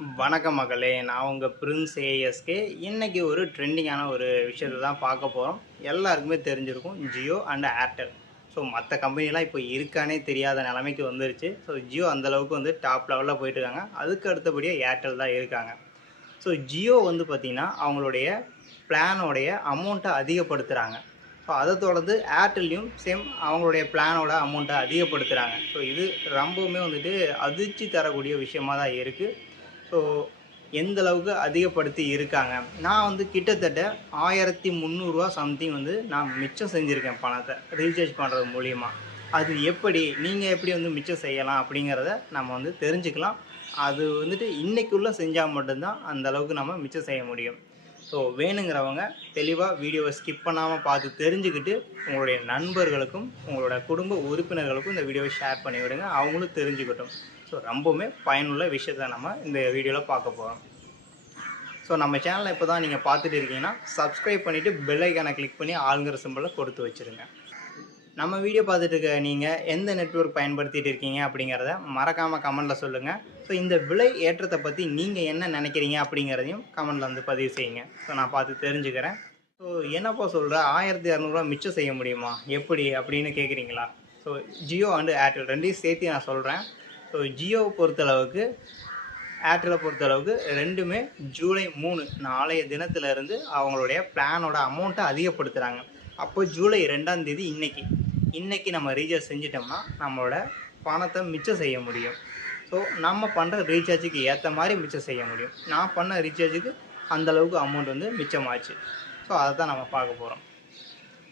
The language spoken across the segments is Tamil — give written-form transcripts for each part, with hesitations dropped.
வணக்கம் மகளே, நான் உங்கள் பிரின்ஸ் ஏஎஸ்கே. இன்றைக்கி ஒரு ட்ரெண்டிங்கான ஒரு விஷயத்தை தான் பார்க்க போகிறோம். எல்லாருக்குமே தெரிஞ்சிருக்கும், ஜியோ அண்ட் ஏர்டெல். ஸோ மற்ற கம்பெனிலாம் இப்போ இருக்கானே தெரியாத நிலைமைக்கு வந்துருச்சு. ஸோ ஜியோ அந்தளவுக்கு வந்து டாப் லெவலில் போயிட்டுருக்காங்க. அதுக்கு அடுத்தபடியாக ஏர்டெல் தான் இருக்காங்க. ஸோ ஜியோ வந்து பார்த்திங்கன்னா அவங்களுடைய பிளானோடைய அமௌண்ட்டை அதிகப்படுத்துகிறாங்க. ஸோ அதை தொடர்ந்து ஏர்டெல்லையும் சேம் அவங்களுடைய பிளானோட அமௌண்ட்டை அதிகப்படுத்துகிறாங்க. ஸோ இது ரொம்பவுமே வந்துட்டு அதிர்ச்சி தரக்கூடிய விஷயமாக தான் இருக்குது. ஸோ எந்த அளவுக்கு அதிகப்படுத்தி இருக்காங்க, நான் வந்து கிட்டத்தட்ட 1300 சம்திங் வந்து நான் மிச்சம் செஞ்சுருக்கேன் பணத்தை ரீசார்ஜ் பண்ணுறது மூலிமா. அது எப்படி நீங்கள் எப்படி வந்து மிச்சம் செய்யலாம் அப்படிங்கிறத நம்ம வந்து தெரிஞ்சுக்கலாம். அது வந்துட்டு இன்றைக்குள்ளே செஞ்சால் மட்டும்தான் அந்த அளவுக்கு நம்ம மிச்சம் செய்ய முடியும். ஸோ வேணுங்கிறவங்க தெளிவாக வீடியோவை ஸ்கிப் பண்ணாமல் பார்த்து தெரிஞ்சுக்கிட்டு உங்களுடைய நண்பர்களுக்கும் உங்களோட குடும்ப உறுப்பினர்களுக்கும் இந்த வீடியோவை ஷேர் பண்ணிவிடுங்க, அவங்களும் தெரிஞ்சுக்கிட்டும். ஸோ ரொம்பவுமே பயனுள்ள விஷயத்தை நம்ம இந்த வீடியோவில் பார்க்க போகிறோம். ஸோ நம்ம சேனலை இப்போ தான் நீங்கள் பார்த்துட்டு இருக்கீங்கன்னா சப்ஸ்கிரைப் பண்ணிவிட்டு பெல் ஐக்கானை கிளிக் பண்ணி ஆளுங்கிற சிம்பிளை கொடுத்து வச்சுருங்க. நம்ம வீடியோ பார்த்துட்டு இருக்க நீங்கள் எந்த நெட்வொர்க் பயன்படுத்திகிட்டு இருக்கீங்க அப்படிங்கிறத மறக்காமல் கமெண்டில் சொல்லுங்கள். ஸோ இந்த விலை ஏற்றத்தை பற்றி நீங்கள் என்ன நினைக்கிறீங்க அப்படிங்கிறதையும் கமெண்டில் வந்து பதிவு செய்யுங்க. ஸோ நான் பார்த்து தெரிஞ்சுக்கிறேன். ஸோ என்னப்பா சொல்கிற, 1200 மிச்சம் செய்ய முடியுமா எப்படி அப்படின்னு கேட்குறீங்களா? ஸோ ஜியோ அண்டு ஏர்டெல் ரெண்டையும் சேர்த்து நான் சொல்கிறேன். ஸோ ஜியோவை பொறுத்தளவுக்கு ஏர்டெலை பொறுத்தளவுக்கு ரெண்டுமே ஜூலை 3 நாளைய தினத்திலேருந்து அவங்களுடைய பிளானோட அமௌண்ட்டை அதிகப்படுத்துகிறாங்க. அப்போ ஜூலை 2ஆம் தேதி இன்றைக்கி நம்ம ரீசார்ஜ் செஞ்சிட்டோம்னா நம்மளோட பணத்தை மிச்சம் செய்ய முடியும். ஸோ நம்ம பண்ணுற ரீசார்ஜுக்கு ஏற்ற மாதிரி மிச்சம் செய்ய முடியும். நான் பண்ண ரீசார்ஜுக்கு அந்தளவுக்கு அமௌண்ட் வந்து மிச்சமாச்சு. ஸோ அதை தான் நம்ம பார்க்க போகிறோம்.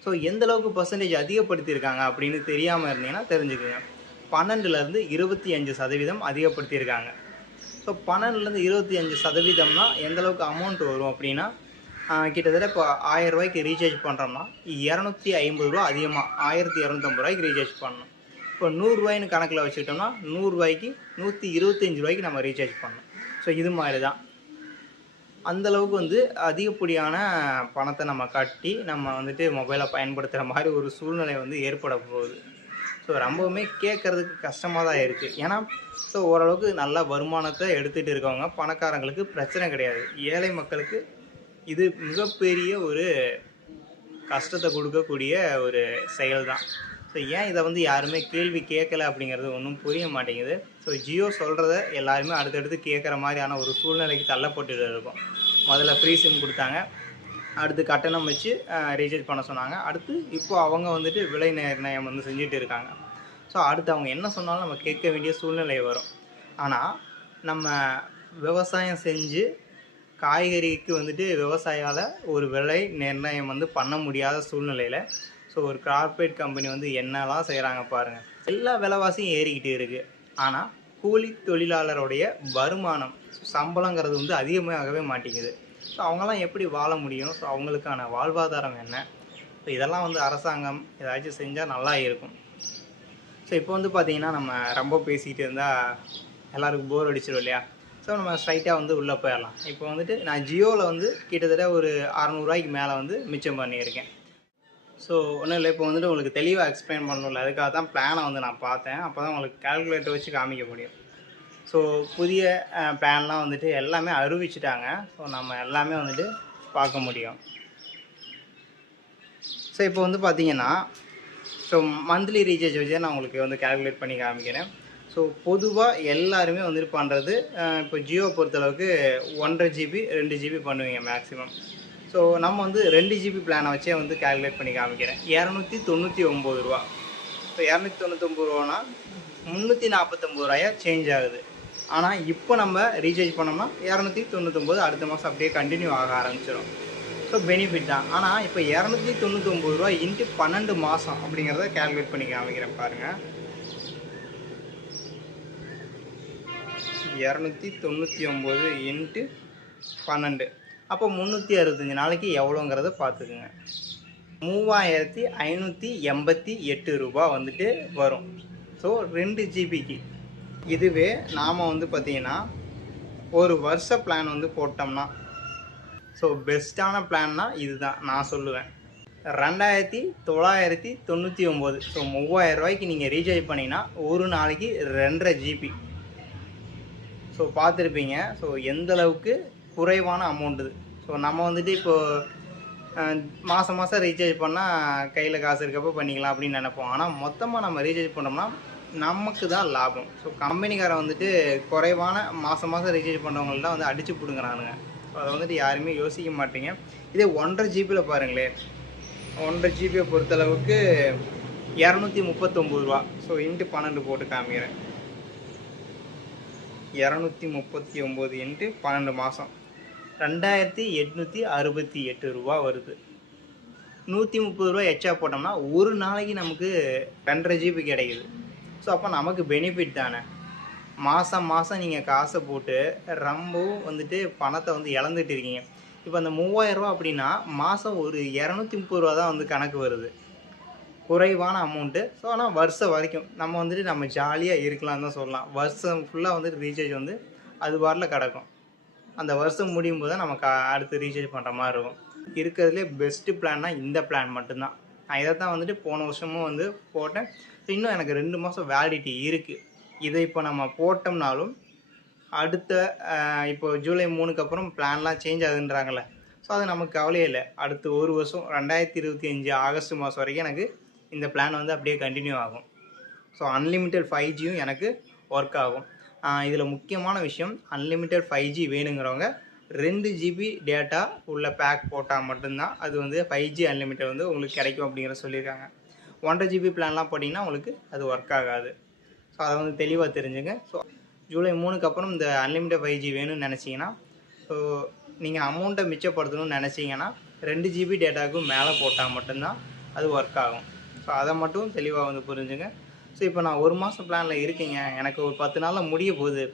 ஸோ எந்தளவுக்கு பர்சன்டேஜ் அதிகப்படுத்தியிருக்காங்க அப்படின்னு தெரியாமல் இருந்தீங்கன்னா தெரிஞ்சுக்குங்க. 12லேருந்து 25% அதிகப்படுத்தியிருக்காங்க. ஸோ 12லேருந்து 25%னா எந்தளவுக்கு அமௌண்ட் வரும் அப்படின்னா, கிட்டத்தட்ட இப்போ 1000 ரூபாய்க்கு ரீசார்ஜ் பண்ணுறோம்னா 250 ரூபா அதிகமாக 1250 ரூபாய்க்கு ரீசார்ஜ் பண்ணணும். இப்போ 100 ரூபாய்னு கணக்கில் வச்சுக்கிட்டோம்னா 100 ரூபாய்க்கு 125 ரூபாய்க்கு நம்ம ரீசார்ஜ் பண்ணணும். ஸோ இது மாதிரி தான் அந்தளவுக்கு வந்து அதிகப்படியான பணத்தை நம்ம கட்டி நம்ம வந்துட்டு மொபைலை பயன்படுத்துகிற மாதிரி ஒரு சூழ்நிலை வந்து ஏற்பட போகுது. ஸோ ரொம்பவுமே கேட்குறதுக்கு கஷ்டமாக தான் இருக்குது. ஏன்னா ஸோ ஓரளவுக்கு நல்ல வருமானத்தை எடுத்துகிட்டு இருக்கவங்க பணக்காரங்களுக்கு பிரச்சனை கிடையாது. ஏழை மக்களுக்கு இது மிகப்பெரிய ஒரு கஷ்டத்தை கொடுக்கக்கூடிய ஒரு செயல் தான். ஸோ ஏன் இதை வந்து யாருமே கேள்வி கேட்கலை அப்படிங்கிறது ஒன்றும் புரிய மாட்டேங்குது. ஸோ ஜியோ சொல்கிறத எல்லாருமே அடுத்தடுத்து கேட்குற மாதிரியான ஒரு சூழ்நிலைக்கு தள்ளப்பட்டு இருக்கும். முதல்ல ஃப்ரீ சிம் கொடுத்தாங்க, அடுத்து கட்டணம் வச்சு ரீசார்ஜ் பண்ண சொன்னாங்க, அடுத்து இப்போது அவங்க வந்துட்டு விலை நிர்ணயம் வந்து செஞ்சுட்டு இருக்காங்க. ஸோ அடுத்து அவங்க என்ன சொன்னாலும் நம்ம கேட்க வேண்டிய சூழ்நிலை வரும். ஆனால் நம்ம விவசாயம் செஞ்சு காய்கறிக்கு வந்துட்டு விவசாயால் ஒரு விலை நிர்ணயம் வந்து பண்ண முடியாத சூழ்நிலையில் ஸோ ஒரு கார்ப்பரேட் கம்பெனி வந்து என்னெல்லாம் செய்கிறாங்க பாருங்கள். எல்லா விலைவாசியும் ஏறிக்கிட்டு இருக்குது. ஆனால் கூலி தொழிலாளருடைய வருமானம் சம்பளங்கிறது வந்து அதிகமாகவே மாட்டேங்குது. ஸோ அவங்களாம் எப்படி வாழ முடியும்? ஸோ அவங்களுக்கான வாழ்வாதாரம் என்ன? ஸோ இதெல்லாம் வந்து அரசாங்கம் ஏதாச்சும் செஞ்சால் நல்லா இருக்கும். ஸோ இப்போ வந்து பார்த்திங்கன்னா நம்ம ரொம்ப பேசிகிட்டு இருந்தால் எல்லாருக்கும் போர் அடிச்சிடும் இல்லையா? ஸோ நம்ம ஸ்ட்ரைட்டாக வந்து உள்ளே போயிடலாம். இப்போ வந்துட்டு நான் ஜியோவில் வந்து கிட்டத்தட்ட ஒரு 600 ரூபாய்க்கு மேலே வந்து மிச்சம் பண்ணியிருக்கேன். ஸோ ஒன்றும் இல்லை, இப்போ வந்துட்டு உங்களுக்கு தெளிவாக எக்ஸ்பிளைன் பண்ணணும்ல, அதுக்காக தான் பிளானை வந்து நான் பார்த்தேன். அப்போ தான் உங்களுக்கு கால்குலேட்டர் வச்சு காமிக்க முடியும். ஸோ புதிய பிளான்லாம் வந்துட்டு எல்லாமே அறிவிச்சிட்டாங்க. ஸோ நம்ம எல்லாமே வந்துட்டு பார்க்க முடியும். ஸோ இப்போ வந்து பார்த்திங்கன்னா ஸோ மந்த்லி ரீசார்ஜ் வச்சு நான் உங்களுக்கு வந்து கால்குலேட் பண்ணி காமிக்கிறேன். ஸோ பொதுவாக எல்லாருமே வந்துட்டு பண்ணுறது இப்போ ஜியோ பொறுத்தளவுக்கு 1.5 GB 2 GB பண்ணுவீங்க மேக்ஸிமம். ஸோ நம்ம வந்து 2 GB பிளானை வச்சே வந்து கால்குலேட் பண்ணி காமிக்கிறேன். 299 ரூபா. ஸோ 299 ரூபானா 349 ரூபாயா சேஞ்ச் ஆகுது. ஆனால் இப்போ நம்ம ரீசார்ஜ் பண்ணோம்னா 299 அடுத்த மாதம் அப்படியே கண்டினியூ ஆக ஆரம்பிச்சிடும். ஸோ பெனிஃபிட் தான். ஆனால் இப்போ 299 ரூபா இன்ட்டு 12 மாதம் அப்படிங்கிறத கால்குலேட் பண்ணி காமிக்கிறேன் பாருங்கள். 299 இன்ட்டு 12 அப்போ 365 நாளைக்கு எவ்வளோங்கிறத பார்த்துக்குங்க. 3588 ரூபா வந்துட்டு வரும். ஸோ 2 ஜிபிக்கு. இதுவே நாம் வந்து பார்த்திங்கன்னா ஒரு வருஷ பிளான் வந்து போட்டோம்னா ஸோ பெஸ்ட்டான பிளான்னா இது தான் நான் சொல்லுவேன். 2999. ஸோ 3000 ரூபாய்க்கு நீங்கள் ரீசார்ஜ் பண்ணிங்கன்னா ஒரு நாளைக்கு 2.5 GB. ஸோ பார்த்துருப்பீங்க. ஸோ எந்த அளவுக்கு குறைவான அமௌண்ட்டு. ஸோ நம்ம வந்துட்டு இப்போது மாதம் மாதம் ரீசார்ஜ் பண்ணால் கையில் காசு இருக்கப்போ பண்ணிக்கலாம் அப்படின்னு நினைப்போம். ஆனால் மொத்தமாக நம்ம ரீசார்ஜ் பண்ணோம்னா நமக்கு தான் லாபம். ஸோ கம்பெனிக்காரன் வந்துட்டு குறைவான மாதம் மாதம் ரீசார்ஜ் பண்ணுறவங்கள்ட்ட வந்து அடித்து பிடுங்குறானுங்க. ஸோ அதை வந்துட்டு யாருமே யோசிக்க மாட்டீங்க. இதே 1.5 ஜிபியில் பாருங்களேன், 1.5 ஜிபியை பொறுத்தளவுக்கு 239 ரூபா. ஸோ இன்ட்டு 12 போட்டு காமிக்கிறேன். 239 இன்ட்டு 12 மாதம் 2868 ரூபா வருது. 130 ரூபா எக்ஸ்ட்ரா போட்டோம்னா ஒரு நாளைக்கு நமக்கு 2.5 ஜிபி கிடைக்குது. ஸோ அப்போ நமக்கு பெனிஃபிட் தானே. மாதம் மாதம் நீங்கள் காசை போட்டு ரொம்பவும் வந்துட்டு பணத்தை வந்து இழந்துட்டு இருக்கீங்க. இப்போ அந்த 3000 ரூபா அப்படின்னா மாதம் ஒரு 230 ரூபா தான் வந்து கணக்கு வருது. குறைவான அமௌண்ட்டு. ஸோ ஆனால் வருஷம் வரைக்கும் நம்ம வந்துட்டு நம்ம ஜாலியாக இருக்கலாம்னு தான் சொல்லலாம். வருஷம் ஃபுல்லாக வந்துட்டு ரீசார்ஜ் வந்து அது பாட்டில் கிடக்கும். அந்த வருஷம் முடியும் போது தான் நமக்கு அடுத்து ரீசார்ஜ் பண்ணுற மாதிரி இருக்கும். இருக்கிறதுலே பெஸ்ட்டு பிளான்னா இந்த பிளான் மட்டும்தான். நான் இதை தான் வந்துட்டு போன வருஷமும் வந்து போட்டேன். இன்னும் எனக்கு 2 மாதம் வேலிடிட்டி இருக்குது. இதை இப்போ நம்ம போட்டோம்னாலும் அடுத்த இப்போ ஜூலை 3க்கு அப்புறம் பிளான்லாம் சேஞ்ச் ஆகுதுன்றாங்கள்ல. ஸோ அது நமக்கு கவலையே இல்லை. அடுத்து ஒரு வருஷம் 2025 ஆகஸ்ட் மாதம் வரைக்கும் எனக்கு இந்த பிளான் வந்து அப்படியே கண்டினியூ ஆகும். ஸோ அன்லிமிட்டெட் 5Gயும் எனக்கு ஒர்க் ஆகும். இதில் முக்கியமான விஷயம், அன்லிமிட்டெட் 5G வேணுங்கிறவங்க 2 ஜிபி டேட்டா உள்ள பேக் போட்டால் மட்டும்தான் அது வந்து 5G அன்லிமிட்டட் வந்து உங்களுக்கு கிடைக்கும் அப்படிங்கிற சொல்லியிருக்காங்க. 1.5 ஜிபி பிளான்லாம் போட்டிங்கன்னா உங்களுக்கு அது ஒர்க் ஆகாது. ஸோ அதை வந்து தெளிவாக தெரிஞ்சுங்க. ஸோ ஜூலை 3க்கு அப்புறம் இந்த அன்லிமிட்டட் 5G வேணும்னு நினச்சிங்கன்னா, ஸோ நீங்கள் அமௌண்ட்டை மிச்சப்படுத்தணும்னு நினச்சிங்கன்னா 2 ஜிபி டேட்டாவுக்கும் மேலே போட்டால் மட்டும்தான் அது ஒர்க் ஆகும். ஸோ அதை மட்டும் தெளிவாக வந்து புரிஞ்சுங்க. ஸோ இப்போ நான் 1 மாதம் பிளானில் இருக்கீங்க, எனக்கு ஒரு 10 நாளில் முடிய போகுது,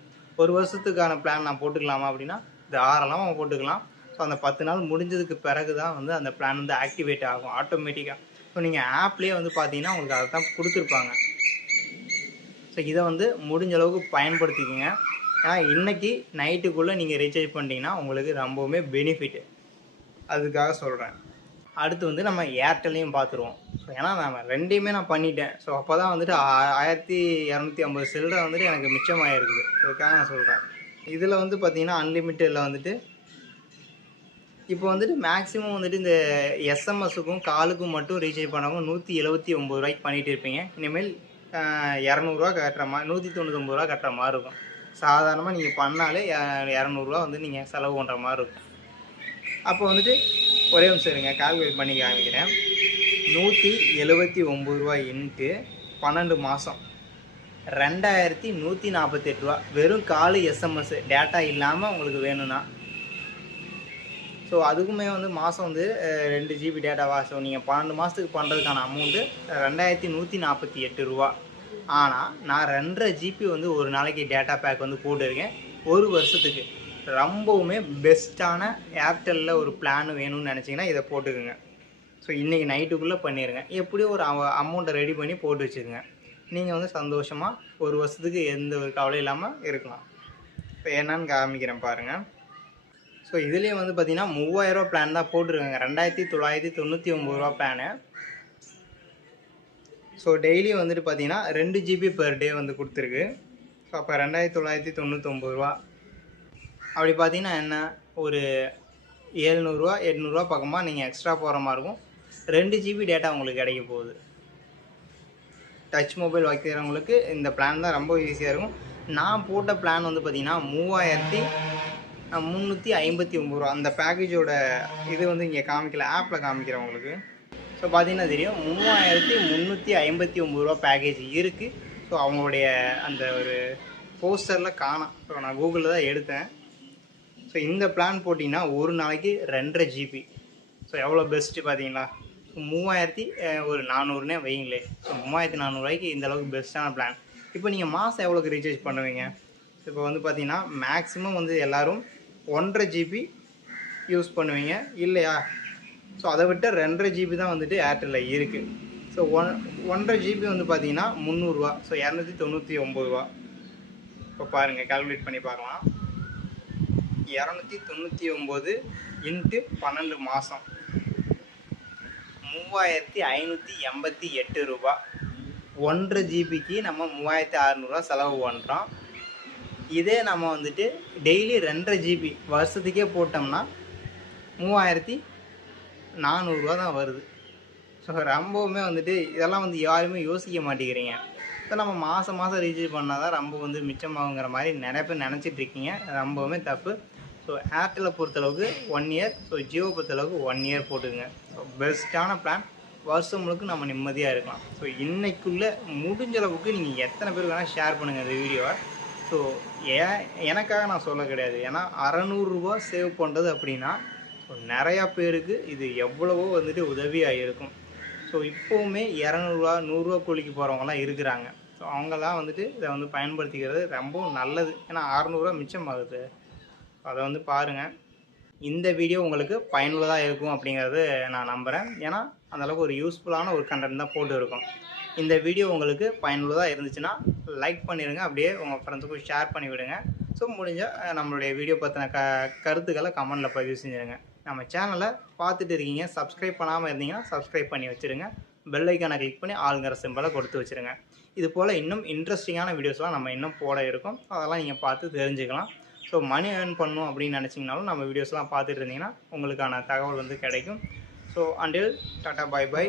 ஒரு வருஷத்துக்கான பிளான் நான் போட்டுக்கலாமா அப்படின்னா தாராளமாக போட்டுக்கலாம். ஸோ அந்த 10 நாள் முடிஞ்சதுக்கு பிறகு தான் வந்து அந்த பிளான் வந்து ஆக்டிவேட் ஆகும் ஆட்டோமேட்டிக்காக. ஸோ நீங்கள் ஆப்லேயே வந்து பார்த்தீங்கன்னா உங்களுக்கு அதை தான் கொடுத்துருப்பாங்க. ஸோ இதை வந்து முடிஞ்ச அளவுக்கு பயன்படுத்திக்கோங்க. ஏன்னா இன்றைக்கி நைட்டுக்குள்ளே நீங்கள் ரீசார்ஜ் பண்ணிட்டீங்கன்னா உங்களுக்கு ரொம்பவுமே பெனிஃபிட்டு. அதுக்காக சொல்கிறேன். அடுத்து வந்து நம்ம ஏர்டெல்லையும் பார்த்துருவோம். ஸோ ஏன்னா நம்ம ரெண்டையுமே நான் பண்ணிட்டேன். ஸோ அப்போ தான் வந்துட்டு 1250 சில்லரை வந்துட்டு எனக்கு மிச்சமாகிருக்குது. அதுக்காக நான் சொல்கிறேன். இதில் வந்து பார்த்திங்கன்னா அன்லிமிட்டடில் வந்துட்டு இப்போ வந்துட்டு மேக்ஸிமம் வந்துட்டு இந்த எஸ்எம்எஸுக்கும் காலுக்கும் மட்டும் ரீசார்ஜ் பண்ணவங்க 179 ரூபாய்க்கு பண்ணிகிட்டு இருப்பீங்க. இனிமேல் 200 கட்டுற மாதிரி 199 ரூபா கட்டுற மாதிரி இருக்கும். சாதாரணமாக நீங்கள் பண்ணாலே 200 வந்து நீங்கள் செலவு பண்ணுற மாதிரி இருக்கும். அப்போ வந்துட்டு ஒரே நிமிஷம் இருங்க, கால்குலேட் பண்ணி காமிக்கிறேன். 179 ரூபா இன்ட்டு 12 மாதம் 2148 ரூபா. வெறும் காலு எஸ்எம்எஸ் டேட்டா இல்லாமல் உங்களுக்கு வேணும்னா. ஸோ அதுக்குமே வந்து மாதம் வந்து 2 ஜிபி டேட்டாவா. ஸோ நீங்கள் 12 மாதத்துக்கு பண்ணுறதுக்கான அமௌண்ட்டு 2148 ரூபா. ஆனால் நான் 2.5 ஜிபி வந்து ஒரு நாளைக்கு டேட்டா பேக் வந்து போட்டுருக்கேன் ஒரு வருஷத்துக்கு. ரொம்பவுமே பெஸ்ட்டான ஏர்டெல்லில் ஒரு பிளான் வேணும்னு நினச்சிங்கன்னா இதை போட்டுக்குங்க. ஸோ இன்றைக்கி நைட்டுக்குள்ளே பண்ணிடுங்க. எப்படியும் ஒரு அமௌண்ட்டை ரெடி பண்ணி போட்டு வச்சுருங்க. நீங்கள் வந்து சந்தோஷமாக ஒரு வருஷத்துக்கு எந்த ஒரு கவலை இல்லாமல் இருக்கலாம். இப்போ என்னன்னு காமிக்கிறேன் பாருங்கள். ஸோ இதுலேயே வந்து பார்த்திங்கன்னா 3000 ரூபா பிளான் தான் போட்டிருக்காங்க. 2999 ரூபா பிளானு. ஸோ டெய்லியும் வந்துட்டு பார்த்திங்கன்னா 2 ஜிபி பெர் டே வந்து கொடுத்துருக்கு. ஸோ அப்போ 2999 ரூபா. அப்படி பார்த்தீங்கன்னா என்ன, ஒரு 700 800 பக்கமாக நீங்கள் எக்ஸ்ட்ரா போகிற மாதிரி இருக்கும். 2 ஜிபி டேட்டா உங்களுக்கு கிடைக்க போகுது. டச் மொபைல் வைக்கிறவங்களுக்கு இந்த பிளான் தான் ரொம்ப ஈஸியாக இருக்கும். நான் போட்ட பிளான் வந்து பார்த்திங்கன்னா 3359 ரூபா. அந்த பேக்கேஜோட இது வந்து இங்கே காமிக்கல, ஆப்பில் காமிக்கிறேன் உங்களுக்கு. ஸோ பார்த்தீங்கன்னா தெரியும் 3359 ரூபா பேக்கேஜ் இருக்குது. ஸோ அவங்களுடைய அந்த ஒரு போஸ்டரில் காணோம். ஸோ நான் கூகுளில் தான் எடுத்தேன். ஸோ இந்த பிளான் போட்டிங்கன்னா ஒரு நாளைக்கு 2.5 ஜிபி. ஸோ எவ்வளோ பெஸ்ட்டு பார்த்தீங்களா. 3400 வைங்களே. ஸோ 3400 ரூபாய்க்கு இந்த அளவுக்கு பெஸ்ட்டான பிளான். இப்போ நீங்கள் மாதம் எவ்வளோக்கு ரீசார்ஜ் பண்ணுவீங்க? இப்போ வந்து பார்த்தீங்கன்னா மேக்ஸிமம் வந்து எல்லோரும் 1.5 ஜிபி யூஸ் பண்ணுவீங்க இல்லையா. ஸோ அதை விட்டு 2.5 ஜிபி தான் வந்துட்டு ஏர்டெல்லில் இருக்குது. ஸோ 1.5 ஜிபி வந்து பார்த்தீங்கன்னா 300 ரூபா. ஸோ 299 ரூபா. இப்போ பாருங்கள், கால்குலேட் பண்ணி பார்க்கலாம். 299 இன்ட்டு 12 மாதம் 3588 ரூபா. 1.5 ஜிபிக்கு நம்ம 3600 செலவு பண்ணுறோம். இதே நம்ம வந்துட்டு டெய்லி 2.5 ஜிபி வருஷத்துக்கே போட்டோம்னா 3400 தான் வருது. ஸோ ரொம்பவுமே வந்துட்டு இதெல்லாம் வந்து யாருமே யோசிக்க மாட்டேங்கிறீங்க. ஸோ நம்ம மாதம் மாதம் ரீசார்ஜ் பண்ணால் தான் ரொம்ப வந்து மிச்சமாகுங்கிற மாதிரி நிறைய பேர் நினச்சிட்ருக்கீங்க. ரொம்பவுமே தப்பு. ஸோ ஏர்டெல்லை பொறுத்தளவுக்கு 1 இயர், ஸோ ஜியோ பொறுத்தளவுக்கு 1 இயர் போட்டுக்குங்க. ஸோ பெஸ்ட்டான பிளான். வருஷம் முழுக்க நம்ம நிம்மதியாக இருக்கலாம். ஸோ இன்றைக்குள்ளே முடிஞ்ச அளவுக்கு நீங்கள் எத்தனை பேர் வேணால் ஷேர் பண்ணுங்கள் இந்த வீடியோவை. ஸோ எனக்காக நான் சொல்ல கிடையாது. ஏன்னா 600 சேவ் பண்ணுறது அப்படின்னா ஸோ நிறையா பேருக்கு இது எவ்வளவோ வந்துட்டு உதவியாக இருக்கும். ஸோ இப்போவுமே 200 100 கூலிக்கு போகிறவங்களாம் இருக்கிறாங்க. ஸோ அவங்களாம் வந்துட்டு இதை வந்து பயன்படுத்திக்கிறது ரொம்பவும் நல்லது. ஏன்னா 600 மிச்சம் ஆகுது. அதை வந்து பாருங்கள். இந்த வீடியோ உங்களுக்கு பயனுள்ளதாக இருக்கும் அப்படிங்கிறது நான் நம்புகிறேன். ஏன்னா அந்தளவுக்கு ஒரு யூஸ்ஃபுல்லான ஒரு கண்டென்ட் தான் போட்டு இருக்கோம். இந்த வீடியோ உங்களுக்கு பயனுள்ளதாக இருந்துச்சுன்னா லைக் பண்ணிடுங்க. அப்படியே உங்கள் ஃப்ரெண்ட்ஸுக்கும் ஷேர் பண்ணி விடுங்க. ஸோ முடிஞ்சால் நம்மளுடைய வீடியோ பற்றின கருத்துக்களை கமெண்டில் பதிவு செஞ்சுருங்க. நம்ம சேனலை பார்த்துட்டு இருக்கீங்க, சப்ஸ்கிரைப் பண்ணாமல் இருந்தீங்கன்னா சப்ஸ்கிரைப் பண்ணி வச்சுருங்க. பெல் ஐக்கானை கிளிக் பண்ணி ஆளுங்கிற சிம்பலை கொடுத்து வச்சுருங்க. இது போல் இன்னும் இன்ட்ரெஸ்டிங்கான வீடியோஸ்லாம் நம்ம இன்னும் போட இருக்கோம். அதெல்லாம் நீங்கள் பார்த்து தெரிஞ்சுக்கலாம். ஸோ மணி ஏர்ன் பண்ணணும் அப்படின்னு நினச்சிங்கனாலும் நம்ம வீடியோஸ்லாம் பார்த்துட்டு இருந்தீங்கன்னா உங்களுக்கான தகவல் வந்து கிடைக்கும். So until tata bye by.